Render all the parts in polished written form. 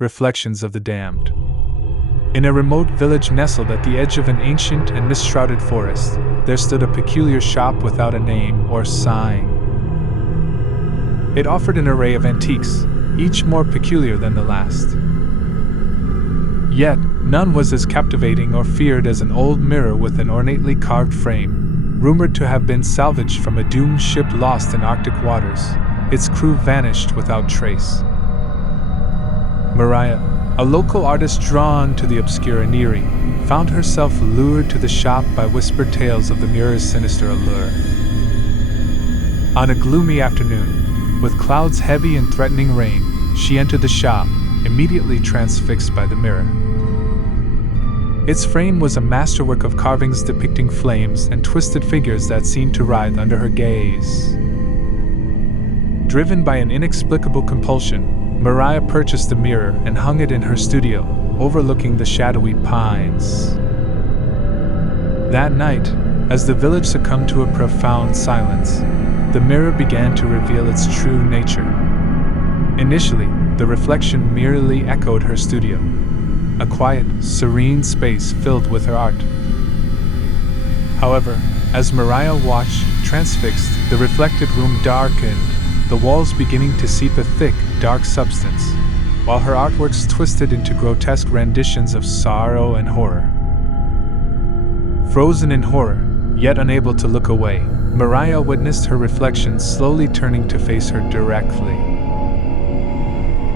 Reflections of the Damned. In a remote village nestled at the edge of an ancient and mist-shrouded forest, there stood a peculiar shop without a name or sign. It offered an array of antiques, each more peculiar than the last. Yet, none was as captivating or feared as an old mirror with an ornately carved frame, rumored to have been salvaged from a doomed ship lost in Arctic waters. Its crew vanished without trace. Miraya, a local artist drawn to the obscure and eerie, found herself lured to the shop by whispered tales of the mirror's sinister allure. On a gloomy afternoon, with clouds heavy and threatening rain, she entered the shop, immediately transfixed by the mirror. Its frame was a masterwork of carvings depicting flames and twisted figures that seemed to writhe under her gaze. Driven by an inexplicable compulsion, Miraya purchased the mirror and hung it in her studio, overlooking the shadowy pines. That night, as the village succumbed to a profound silence, the mirror began to reveal its true nature. Initially, the reflection merely echoed her studio, a quiet, serene space filled with her art. However, as Miraya watched, transfixed, the reflected room darkened, the walls beginning to seep a thick, dark substance, while her artworks twisted into grotesque renditions of sorrow and horror. Frozen in horror, yet unable to look away, Miraya witnessed her reflection slowly turning to face her directly.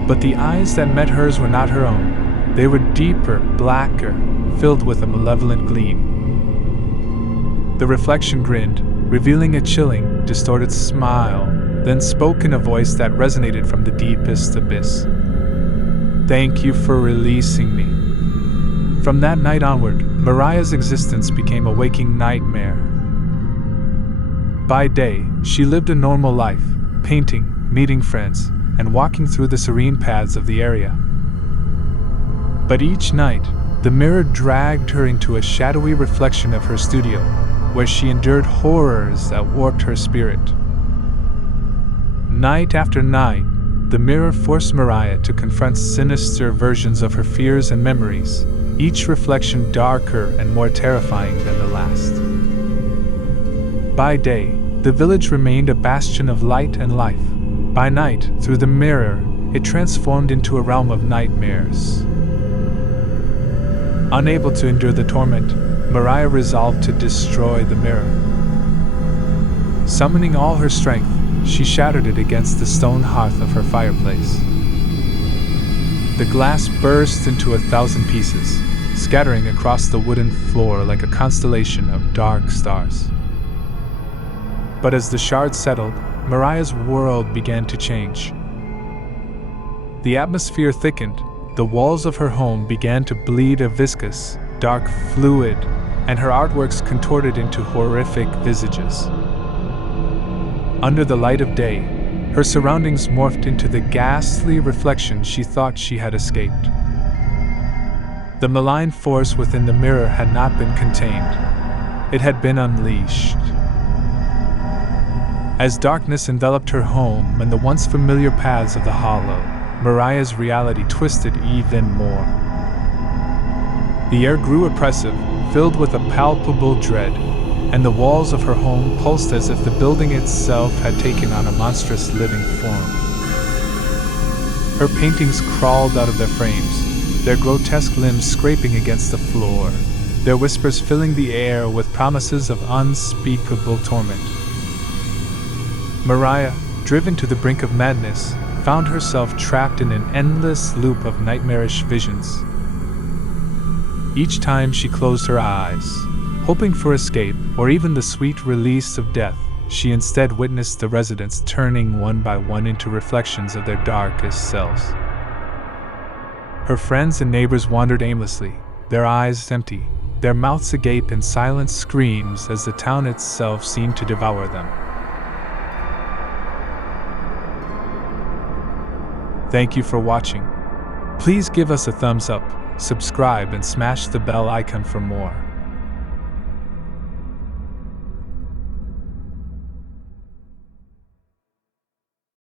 But the eyes that met hers were not her own. They were deeper, blacker, filled with a malevolent gleam. The reflection grinned, revealing a chilling, distorted smile, then spoke in a voice that resonated from the deepest abyss. "Thank you for releasing me." From that night onward, Miraya's existence became a waking nightmare. By day, she lived a normal life, painting, meeting friends, and walking through the serene paths of the area. But each night, the mirror dragged her into a shadowy reflection of her studio, where she endured horrors that warped her spirit. Night after night, the mirror forced Miraya to confront sinister versions of her fears and memories, each reflection darker and more terrifying than the last. By day, the village remained a bastion of light and life. By night, through the mirror, it transformed into a realm of nightmares. Unable to endure the torment, Miraya resolved to destroy the mirror. Summoning all her strength, she shattered it against the stone hearth of her fireplace. The glass burst into 1,000 pieces, scattering across the wooden floor like a constellation of dark stars. But as the shards settled, Miraya's world began to change. The atmosphere thickened, the walls of her home began to bleed a viscous, dark fluid, and her artworks contorted into horrific visages. Under the light of day, her surroundings morphed into the ghastly reflection she thought she had escaped. The malign force within the mirror had not been contained. It had been unleashed. As darkness enveloped her home and the once familiar paths of the hollow, Miraya's reality twisted even more. The air grew oppressive, filled with a palpable dread, and the walls of her home pulsed as if the building itself had taken on a monstrous living form. Her paintings crawled out of their frames, their grotesque limbs scraping against the floor, their whispers filling the air with promises of unspeakable torment. Miraya, driven to the brink of madness, found herself trapped in an endless loop of nightmarish visions. Each time she closed her eyes, hoping for escape or even the sweet release of death, she instead witnessed the residents turning one by one into reflections of their darkest selves. Her friends and neighbors wandered aimlessly, their eyes empty, their mouths agape in silent screams as the town itself seemed to devour them. Thank you for watching. Please give us a thumbs up, subscribe, and smash the bell icon for more.